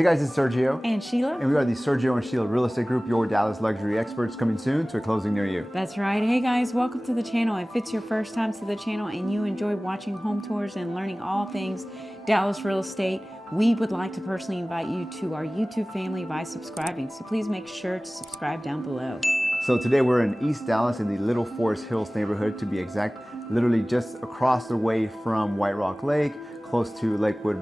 Hey guys, it's Sergio. And Sheila. And we are the Sergio and Sheila Real Estate Group, your Dallas luxury experts, coming soon to a closing near you. That's right. Hey guys, welcome to the channel. If it's your first time to the channel and you enjoy watching home tours and learning all things Dallas real estate, we would like to personally invite you to our YouTube family by subscribing. So please make sure to subscribe down below. So today we're in East Dallas in the Little Forest Hills neighborhood, to be exact, literally just across the way from White Rock Lake, close to Lakewood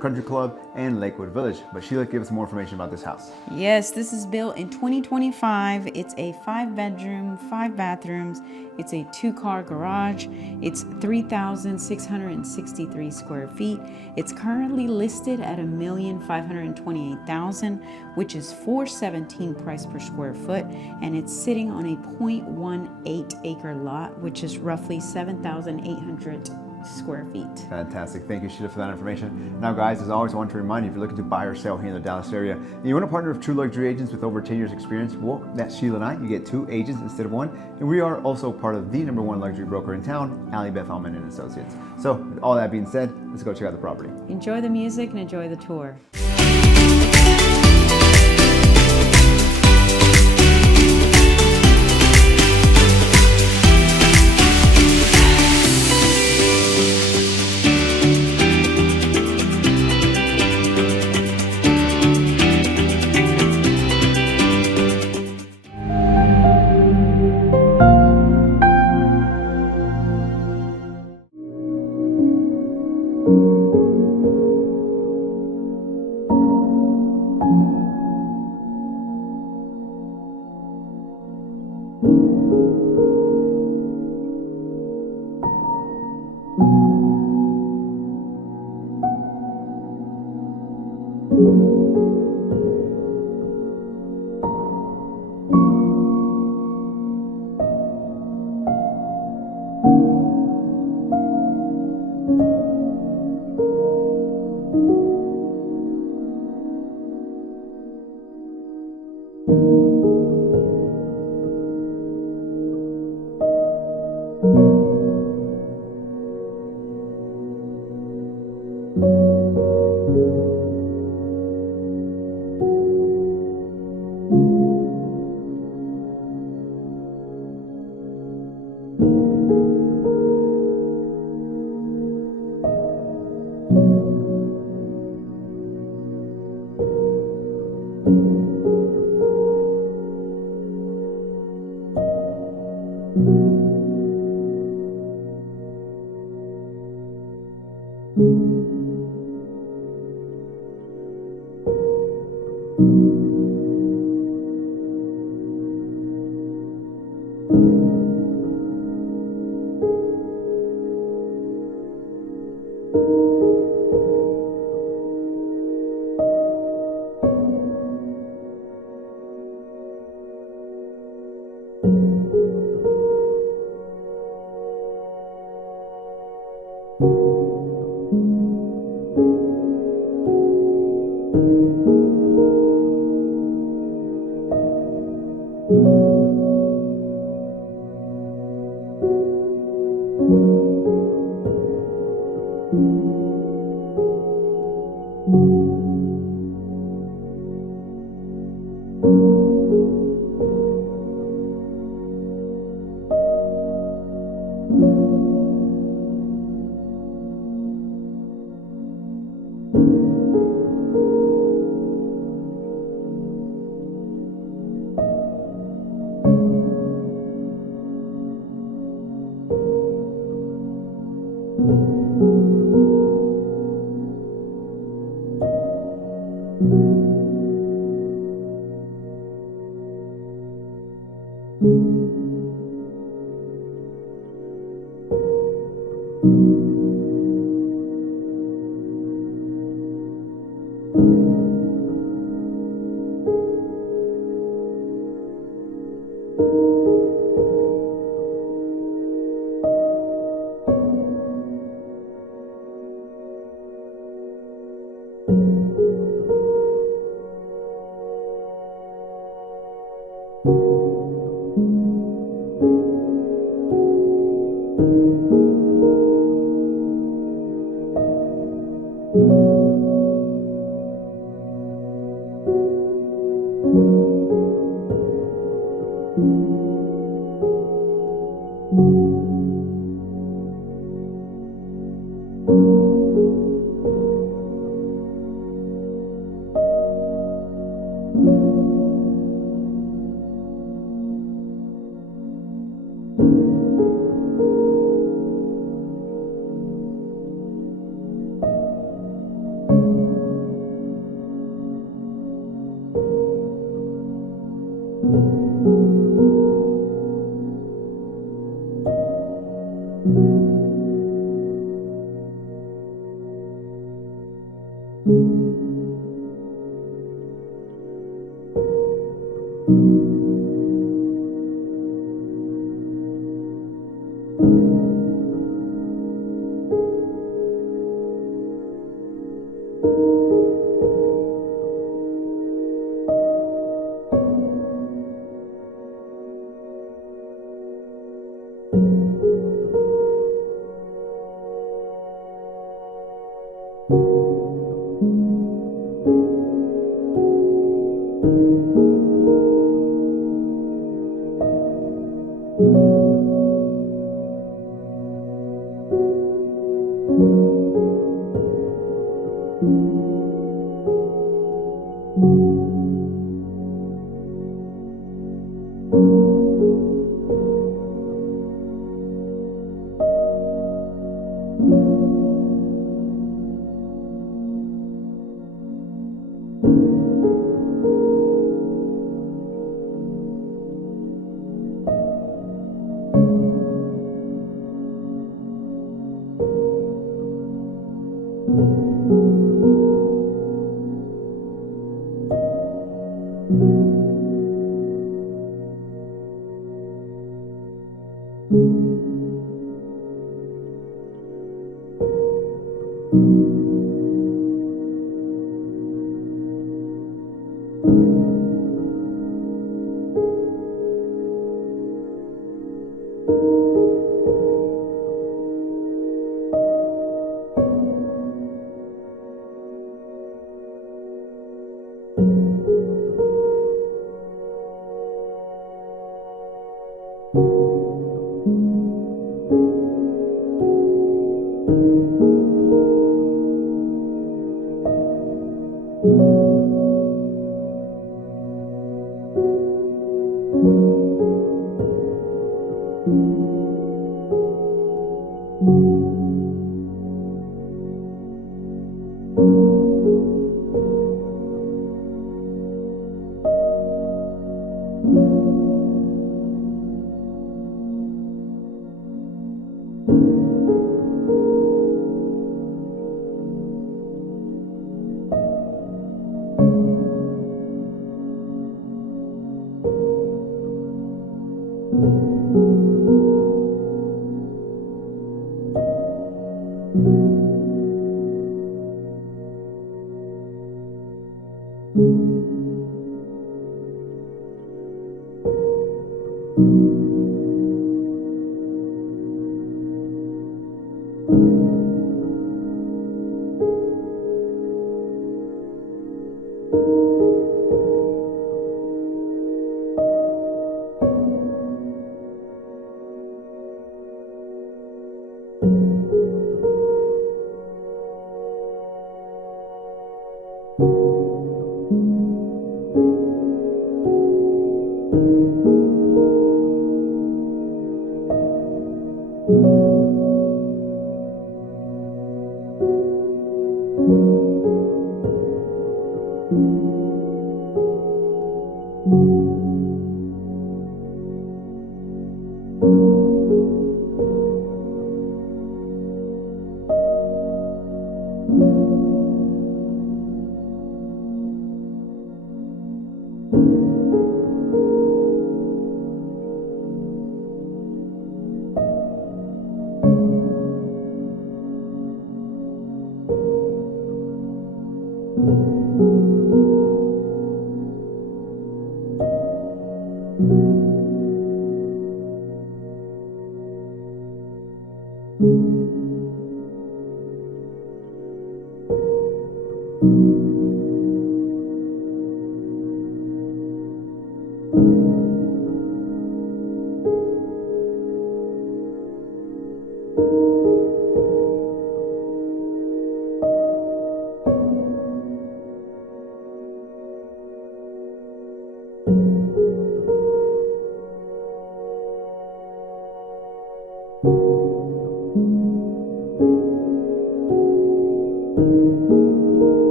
Country Club and Lakewood Village. But Sheila, give us more information about this house. Yes, this is built in 2025. It's a 5-bedroom, 5 bathrooms. It's a 2-car garage. It's 3,663 square feet. It's currently listed at $1,528,000, which is $417 price per square foot, and it's sitting on a 0.18 acre lot, which is roughly 7,800 square feet. Fantastic. Thank you, Sheila, for that information. Now, guys, as always, I want to remind you, if you're looking to buy or sell here in the Dallas area, and you want to partner with true luxury agents with over 10 years experience, well, that's Sheila and I. You get 2 agents instead of 1. And we are also part of the #1 luxury broker in town, Allie Beth Allman and Associates. So with all that being said, let's go check out the property. Enjoy the music and enjoy the tour.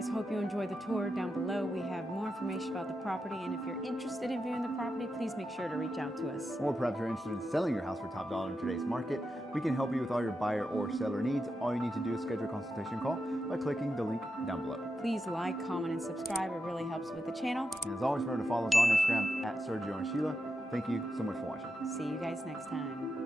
guys. Hope you enjoy the tour. Down below, we have more information about the property. And if you're interested in viewing the property, please make sure to reach out to us. Or perhaps you're interested in selling your house for top dollar in today's market. We can help you with all your buyer or seller needs. All you need to do is schedule a consultation call by clicking the link down below. Please like, comment, and subscribe. It really helps with the channel. And as always, remember to follow us on Instagram at Sergio and Sheila. Thank you so much for watching. See you guys next time.